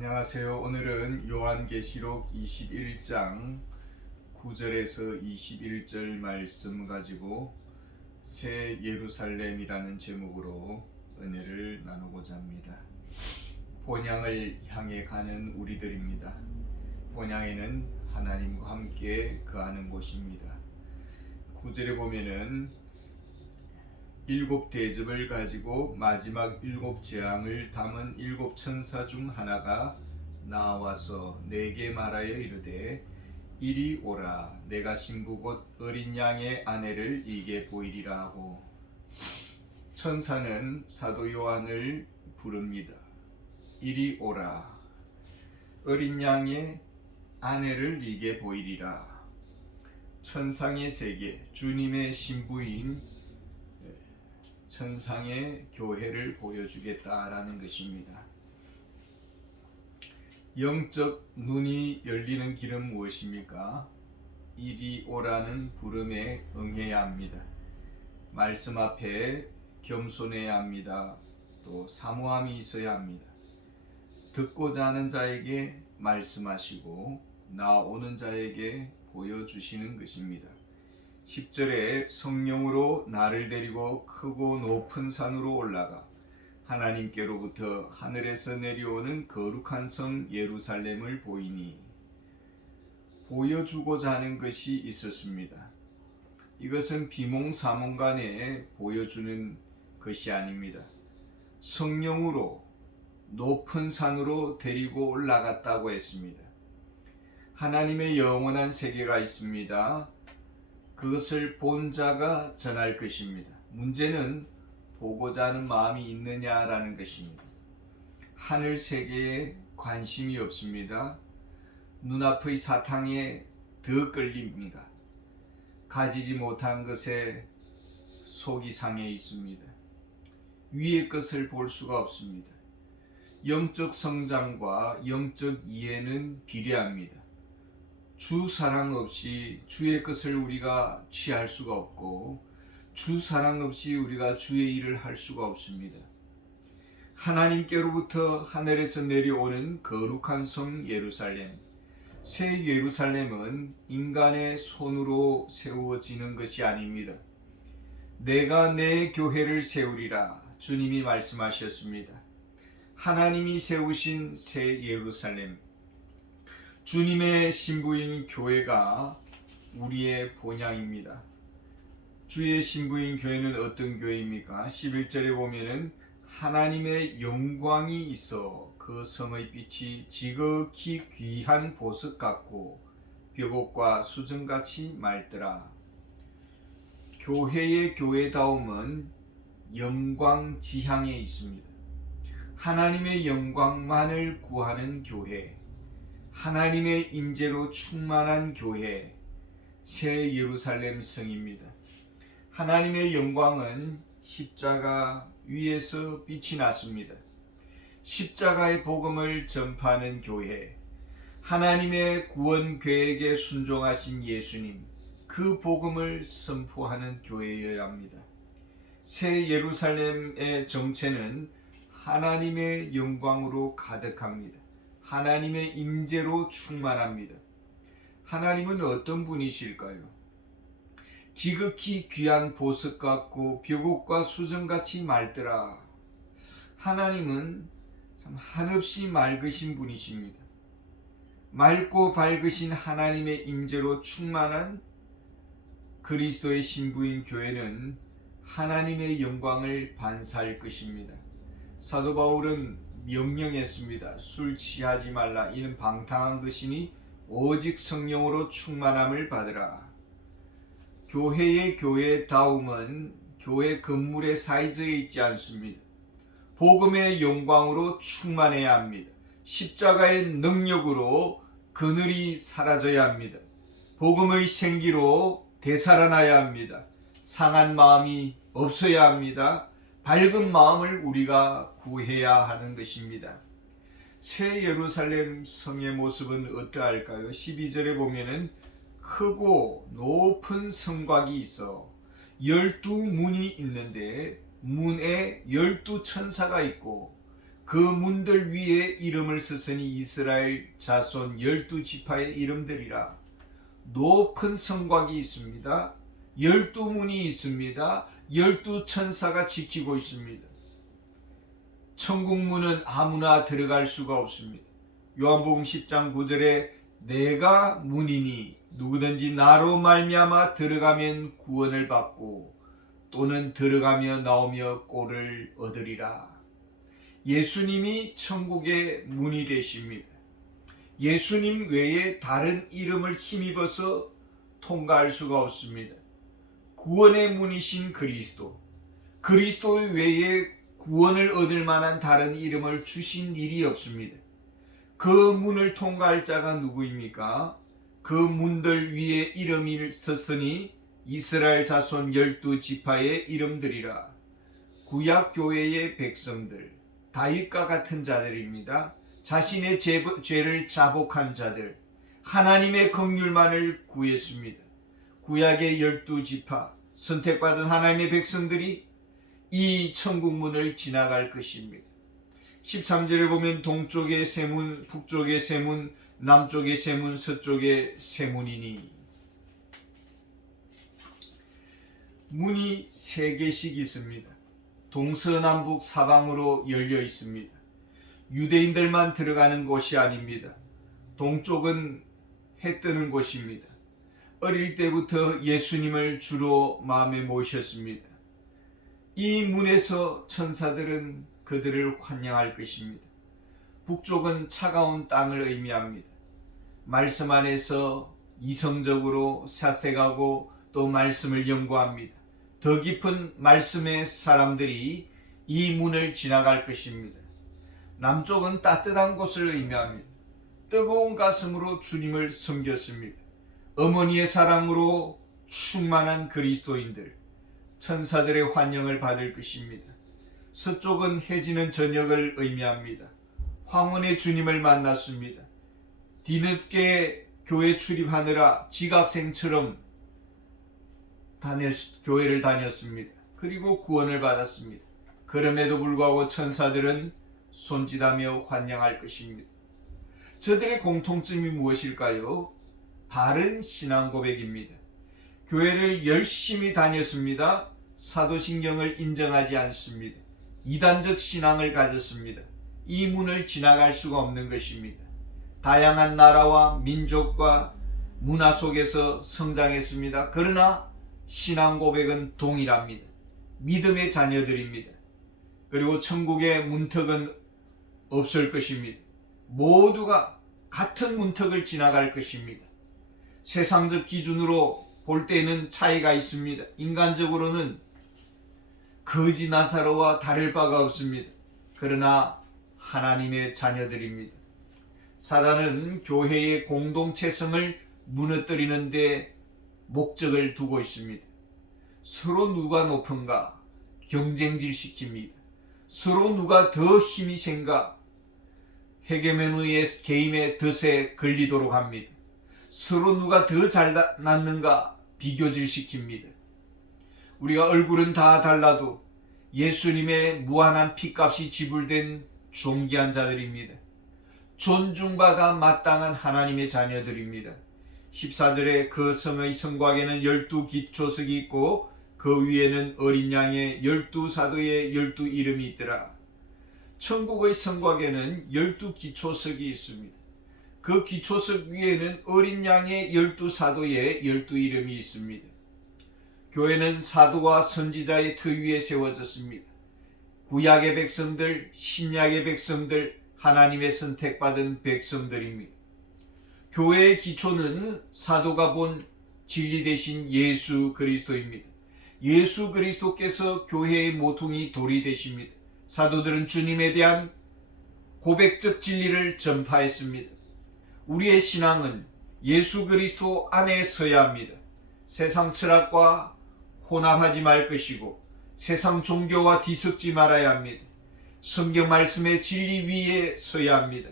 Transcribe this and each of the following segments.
안녕하세요. 오늘은 요한계시록 21장 9절에서 21절 말씀 가지고 새 예루살렘이라는 제목으로 은혜를 나누고자 합니다. 본향을 향해 가는 우리들입니다. 본향에는 하나님과 함께 거하는 곳입니다. 9절에 보면은 일곱 대접을 가지고 마지막 일곱 재앙을 담은 일곱 천사 중 하나가 나와서 내게 말하여 이르되 이리 오라, 내가 신부 곧 어린 양의 아내를 이게 보이리라 하고, 천사는 사도 요한을 부릅니다. 이리 오라, 어린 양의 아내를 이게 보이리라. 천상의 세계, 주님의 신부인 천상의 교회를 보여주겠다라는 것입니다. 영적 눈이 열리는 길은 무엇입니까? 이리 오라는 부름에 응해야 합니다. 말씀 앞에 겸손해야 합니다. 또 사모함이 있어야 합니다. 듣고자 하는 자에게 말씀하시고 나오는 자에게 보여주시는 것입니다. 10절에 성령으로 나를 데리고 크고 높은 산으로 올라가 하나님께로부터 하늘에서 내려오는 거룩한 성 예루살렘을 보이니, 보여주고자 하는 것이 있었습니다. 이것은 비몽사몽간에 보여주는 것이 아닙니다. 성령으로 높은 산으로 데리고 올라갔다고 했습니다. 하나님의 영원한 세계가 있습니다. 그것을 본 자가 전할 것입니다. 문제는 보고자 하는 마음이 있느냐라는 것입니다. 하늘 세계에 관심이 없습니다. 눈앞의 사탕에 더 끌립니다. 가지지 못한 것에 속이 상해 있습니다. 위의 것을 볼 수가 없습니다. 영적 성장과 영적 이해는 비례합니다. 주 사랑 없이 주의 것을 우리가 취할 수가 없고, 주 사랑 없이 우리가 주의 일을 할 수가 없습니다. 하나님께로부터 하늘에서 내려오는 거룩한 성 예루살렘, 새 예루살렘은 인간의 손으로 세워지는 것이 아닙니다. 내가 내 교회를 세우리라 주님이 말씀하셨습니다. 하나님이 세우신 새 예루살렘, 주님의 신부인 교회가 우리의 본향입니다. 주의 신부인 교회는 어떤 교회입니까? 11절에 보면은 하나님의 영광이 있어 그 성의 빛이 지극히 귀한 보석 같고 벽옥과 수정같이 맑더라. 교회의 교회다움은 영광 지향에 있습니다. 하나님의 영광만을 구하는 교회, 하나님의 임재로 충만한 교회, 새 예루살렘 성입니다. 하나님의 영광은 십자가 위에서 빛이 났습니다. 십자가의 복음을 전파하는 교회, 하나님의 구원 계획에 순종하신 예수님, 그 복음을 선포하는 교회여야 합니다. 새 예루살렘의 정체는 하나님의 영광으로 가득합니다. 하나님의 임재로 충만합니다. 하나님은 어떤 분이실까요? 지극히 귀한 보석 같고 벽옥과 수정같이 맑더라. 하나님은 참 한없이 맑으신 분이십니다. 맑고 밝으신 하나님의 임재로 충만한 그리스도의 신부인 교회는 하나님의 영광을 반사할 것입니다. 사도 바울은 명령했습니다. 술 취하지 말라. 이는 방탕한 것이니 오직 성령으로 충만함을 받으라. 교회의 교회다움은 교회 건물의 사이즈에 있지 않습니다. 복음의 영광으로 충만해야 합니다. 십자가의 능력으로 그늘이 사라져야 합니다. 복음의 생기로 되살아나야 합니다. 상한 마음이 없어야 합니다. 밝은 마음을 우리가 구해야 하는 것입니다. 새 예루살렘 성의 모습은 어떠할까요? 12절에 보면은 크고 높은 성곽이 있어 12문이 있는데 문에 12천사가 있고 그 문들 위에 이름을 썼으니 이스라엘 자손 12지파의 이름들이라. 높은 성곽이 있습니다. 12문이 있습니다. 12천사가 지키고 있습니다. 천국문은 아무나 들어갈 수가 없습니다. 요한복음 10장 9절에 내가 문이니 누구든지 나로 말미암아 들어가면 구원을 받고 또는 들어가며 나오며 꼴을 얻으리라. 예수님이 천국의 문이 되십니다. 예수님 외에 다른 이름을 힘입어서 통과할 수가 없습니다. 구원의 문이신 그리스도, 그리스도 외에 구원을 얻을 만한 다른 이름을 주신 일이 없습니다. 그 문을 통과할 자가 누구입니까? 그 문들 위에 이름이 썼으니 이스라엘 자손 12지파의 이름들이라. 구약 교회의 백성들, 다윗과 같은 자들입니다. 자신의 죄를 자복한 자들, 하나님의 긍휼만을 구했습니다. 구약의 12지파, 선택받은 하나님의 백성들이 이 천국문을 지나갈 것입니다. 13절에 보면 동쪽의 세문, 북쪽의 세문, 남쪽의 세문, 서쪽의 세문이니. 문이 3개씩 있습니다. 동서남북 사방으로 열려 있습니다. 유대인들만 들어가는 곳이 아닙니다. 동쪽은 해 뜨는 곳입니다. 어릴 때부터 예수님을 주로 마음에 모셨습니다. 이 문에서 천사들은 그들을 환영할 것입니다. 북쪽은 차가운 땅을 의미합니다. 말씀 안에서 이성적으로 사색하고 또 말씀을 연구합니다. 더 깊은 말씀의 사람들이 이 문을 지나갈 것입니다. 남쪽은 따뜻한 곳을 의미합니다. 뜨거운 가슴으로 주님을 섬겼습니다. 어머니의 사랑으로 충만한 그리스도인들, 천사들의 환영을 받을 것입니다. 서쪽은 해지는 저녁을 의미합니다. 황혼의 주님을 만났습니다. 뒤늦게 교회 출입하느라 지각생처럼 교회를 다녔습니다. 그리고 구원을 받았습니다. 그럼에도 불구하고 천사들은 손짓하며 환영할 것입니다. 저들의 공통점이 무엇일까요? 바른 신앙 고백입니다. 교회를 열심히 다녔습니다. 사도신경을 인정하지 않습니다. 이단적 신앙을 가졌습니다. 이 문을 지나갈 수가 없는 것입니다. 다양한 나라와 민족과 문화 속에서 성장했습니다. 그러나 신앙 고백은 동일합니다. 믿음의 자녀들입니다. 그리고 천국의 문턱은 없을 것입니다. 모두가 같은 문턱을 지나갈 것입니다. 세상적 기준으로 볼 때는 차이가 있습니다. 인간적으로는 거지 나사로와 다를 바가 없습니다. 그러나 하나님의 자녀들입니다. 사단은 교회의 공동체성을 무너뜨리는 데 목적을 두고 있습니다. 서로 누가 높은가 경쟁질 시킵니다. 서로 누가 더 힘이 센가 헤게모니의 게임의 덫에 걸리도록 합니다. 서로 누가 더 잘 낳는가 비교질 시킵니다. 우리가 얼굴은 다 달라도 예수님의 무한한 피값이 지불된 존귀한 자들입니다. 존중받아 마땅한 하나님의 자녀들입니다. 14절에 그 성의 성곽에는 12기초석이 있고 그 위에는 어린 양의 12사도의 12 이름이 있더라. 천국의 성곽에는 12기초석이 있습니다. 그 기초석 위에는 어린 양의 12사도의 12 이름이 있습니다. 교회는 사도와 선지자의 터 위에 세워졌습니다. 구약의 백성들, 신약의 백성들, 하나님의 선택받은 백성들입니다. 교회의 기초는 사도가 본 진리 되신 예수 그리스도입니다. 예수 그리스도께서 교회의 모퉁이 돌이 되십니다. 사도들은 주님에 대한 고백적 진리를 전파했습니다. 우리의 신앙은 예수 그리스도 안에 서야 합니다. 세상 철학과 혼합하지 말 것이고 세상 종교와 뒤섞지 말아야 합니다. 성경 말씀의 진리 위에 서야 합니다.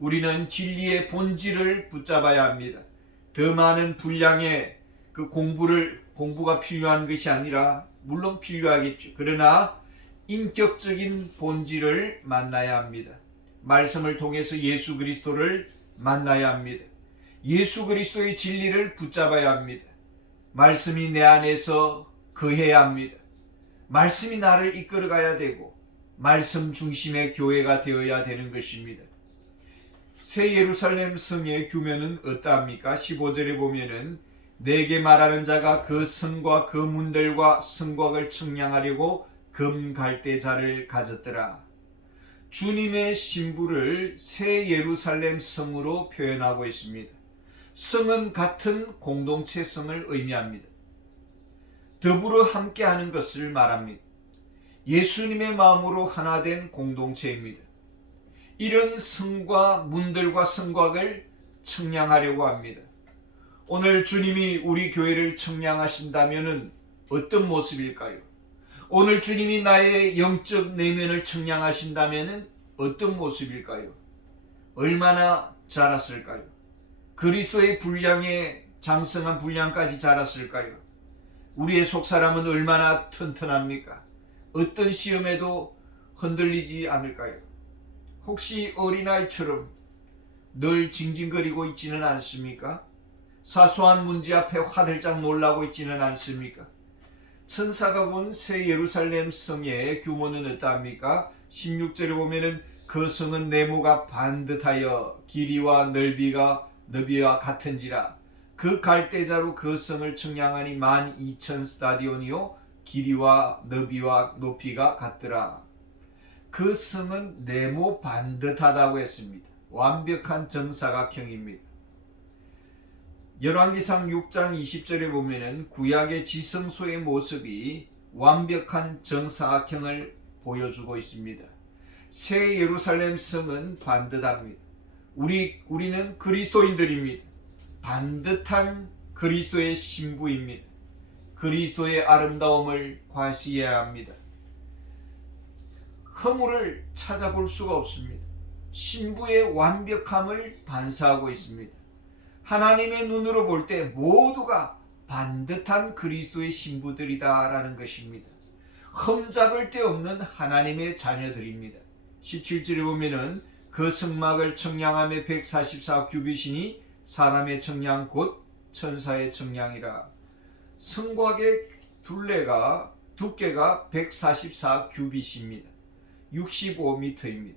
우리는 진리의 본질을 붙잡아야 합니다. 더 많은 분량의 공부가 필요한 것이 아니라 물론 필요하겠죠. 그러나 인격적인 본질을 만나야 합니다. 말씀을 통해서 예수 그리스도를 만나야 합니다. 예수 그리스도의 진리를 붙잡아야 합니다. 말씀이 내 안에서 거해야 합니다. 말씀이 나를 이끌어가야 되고 말씀 중심의 교회가 되어야 되는 것입니다. 새 예루살렘 성의 규모는 어떠합니까? 15절에 보면은 내게 말하는 자가 그 성과 그 문들과 성곽을 청량하려고 금갈대자를 가졌더라. 주님의 신부를 새 예루살렘 성으로 표현하고 있습니다. 성은 같은 공동체성을 의미합니다. 더불어 함께하는 것을 말합니다. 예수님의 마음으로 하나 된 공동체입니다. 이런 성과 문들과 성곽을 청량하려고 합니다. 오늘 주님이 우리 교회를 청량하신다면 어떤 모습일까요? 오늘 주님이 나의 영적 내면을 청량하신다면 어떤 모습일까요? 얼마나 자랐을까요? 그리스도의 분량에 장성한 분량까지 자랐을까요? 우리의 속사람은 얼마나 튼튼합니까? 어떤 시험에도 흔들리지 않을까요? 혹시 어린아이처럼 늘 징징거리고 있지는 않습니까? 사소한 문제 앞에 화들짝 놀라고 있지는 않습니까? 천사가 본 새 예루살렘 성의 규모는 어떠합니까? 16절에 보면은 그 성은 네모가 반듯하여 길이와 너비와 같은지라 그 갈대자로 그 성을 청량하니 12,000 스타디온이요 길이와 너비와 높이가 같더라. 그 성은 네모 반듯하다고 했습니다. 완벽한 정사각형입니다. 열왕기상 6장 20절에 보면은 구약의 지성소의 모습이 완벽한 정사각형을 보여주고 있습니다. 새 예루살렘 성은 반듯합니다. 우리는 그리스도인들입니다. 반듯한 그리스도의 신부입니다. 그리스도의 아름다움을 과시해야 합니다. 허물을 찾아볼 수가 없습니다. 신부의 완벽함을 반사하고 있습니다. 하나님의 눈으로 볼 때 모두가 반듯한 그리스도의 신부들이다라는 것입니다. 흠잡을 데 없는 하나님의 자녀들입니다. 17절에 보면은 그 성막을 청량함에 144 규빗이니 사람의 청량 곧 천사의 청량이라. 성곽의 두께가 144 규빗입니다. 65m입니다.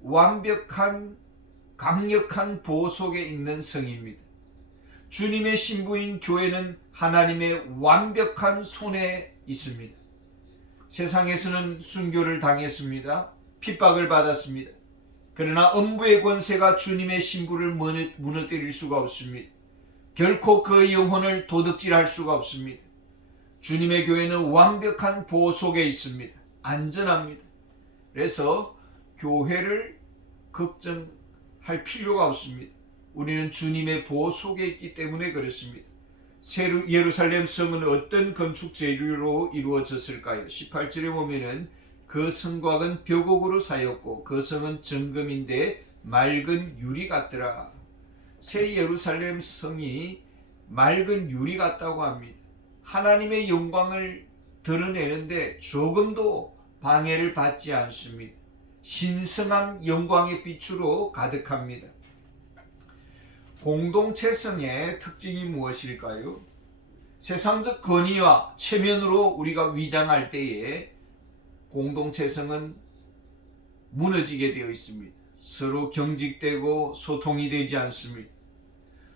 완벽한 강력한 보호 속에 있는 성입니다. 주님의 신부인 교회는 하나님의 완벽한 손에 있습니다. 세상에서는 순교를 당했습니다. 핍박을 받았습니다. 그러나 음부의 권세가 주님의 신부를 무너뜨릴 수가 없습니다. 결코 그 영혼을 도둑질할 수가 없습니다. 주님의 교회는 완벽한 보호 속에 있습니다. 안전합니다. 그래서 교회를 걱정할 필요가 없습니다. 우리는 주님의 보호 속에 있기 때문에 그렇습니다. 예루살렘 성은 어떤 건축 재료로 이루어졌을까요? 18절에 보면은 그 성곽은 벽옥으로 쌓였고 그 성은 정금인데 맑은 유리 같더라. 새 예루살렘 성이 맑은 유리 같다고 합니다. 하나님의 영광을 드러내는데 조금도 방해를 받지 않습니다. 신성한 영광의 빛으로 가득합니다. 공동체성의 특징이 무엇일까요? 세상적 권위와 체면으로 우리가 위장할 때에 공동체성은 무너지게 되어 있습니다. 서로 경직되고 소통이 되지 않습니다.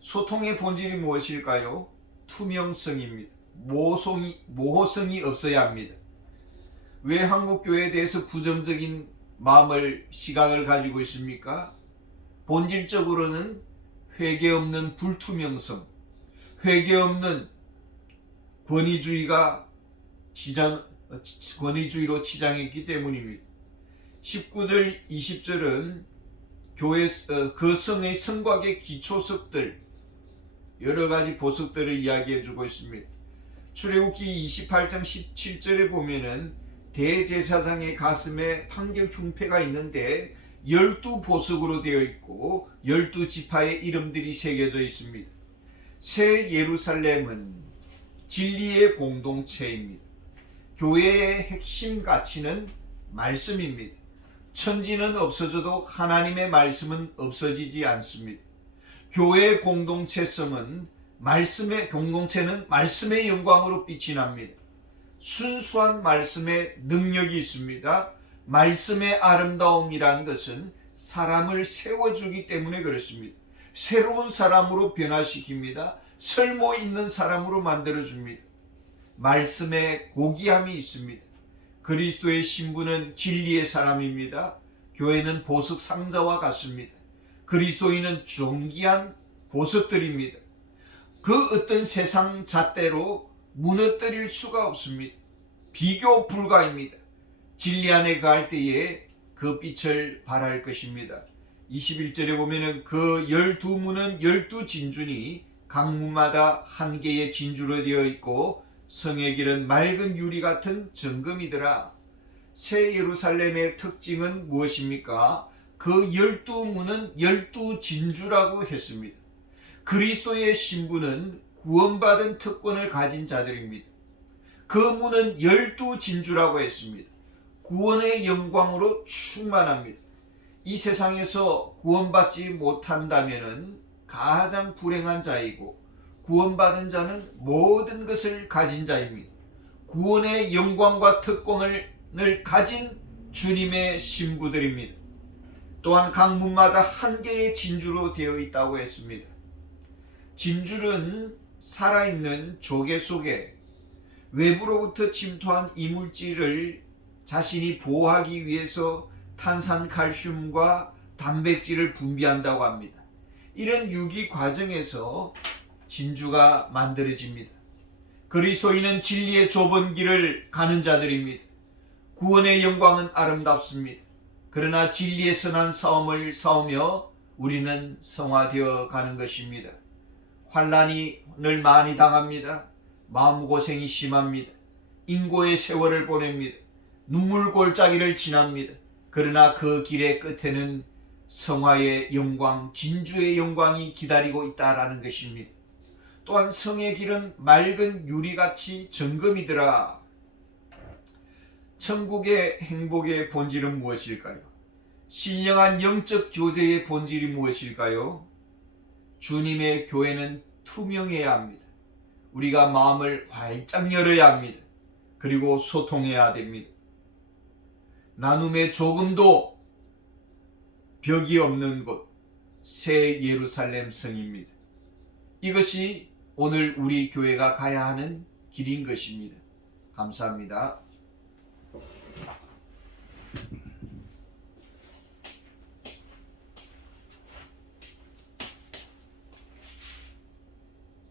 소통의 본질이 무엇일까요? 투명성입니다. 모호성이 없어야 합니다. 왜 한국교회에 대해서 부정적인 시각을 가지고 있습니까? 본질적으로는 회개 없는 불투명성, 회개 없는 권위주의로 치장했기 때문입니다. 19절 20절은 교회 그 성의 성곽의 기초석들 여러 가지 보석들을 이야기해 주고 있습니다. 출애굽기 28장 17절에 보면은 대제사장의 가슴에 판결 흉패가 있는데 12보석으로 되어 있고 12지파의 이름들이 새겨져 있습니다. 새 예루살렘은 진리의 공동체입니다. 교회의 핵심 가치는 말씀입니다. 천지는 없어져도 하나님의 말씀은 없어지지 않습니다. 교회의 공동체성은 공동체는 말씀의 영광으로 빛이 납니다. 순수한 말씀의 능력이 있습니다. 말씀의 아름다움이란 것은 사람을 세워주기 때문에 그렇습니다. 새로운 사람으로 변화시킵니다. 설모 있는 사람으로 만들어줍니다. 말씀에 고귀함이 있습니다. 그리스도의 신부는 진리의 사람입니다. 교회는 보석 상자와 같습니다. 그리스도인은 존귀한 보석들입니다. 그 어떤 세상 잣대로 무너뜨릴 수가 없습니다. 비교 불가입니다. 진리 안에 갈 때에 그 빛을 발할 것입니다. 21절에 보면은 그 12문은 12진주니 각 문마다 한 개의 진주로 되어 있고 성의 길은 맑은 유리 같은 정금이더라. 새 예루살렘의 특징은 무엇입니까? 그 12문은 12진주라고 했습니다. 그리스도의 신부는 구원받은 특권을 가진 자들입니다. 그 문은 12진주라고 했습니다. 구원의 영광으로 충만합니다. 이 세상에서 구원받지 못한다면 가장 불행한 자이고 구원받은 자는 모든 것을 가진 자입니다. 구원의 영광과 특권을 가진 주님의 신부들입니다. 또한 각 문마다 한 개의 진주로 되어 있다고 했습니다. 진주는 살아있는 조개 속에 외부로부터 침투한 이물질을 자신이 보호하기 위해서 탄산칼슘과 단백질을 분비한다고 합니다. 이런 유기 과정에서 진주가 만들어집니다. 그리스도인은 진리의 좁은 길을 가는 자들입니다. 구원의 영광은 아름답습니다. 그러나 진리의 선한 싸움을 싸우며 우리는 성화되어 가는 것입니다. 환난을 많이 당합니다. 마음고생이 심합니다. 인고의 세월을 보냅니다. 눈물 골짜기를 지납니다. 그러나 그 길의 끝에는 성화의 영광, 진주의 영광이 기다리고 있다라는 것입니다. 또한 성의 길은 맑은 유리같이 정금이더라. 천국의 행복의 본질은 무엇일까요? 신령한 영적 교제의 본질이 무엇일까요? 주님의 교회는 투명해야 합니다. 우리가 마음을 활짝 열어야 합니다. 그리고 소통해야 됩니다. 나눔에 조금도 벽이 없는 곳, 새 예루살렘 성입니다. 이것이 오늘 우리 교회가 가야 하는 길인 것입니다. 감사합니다.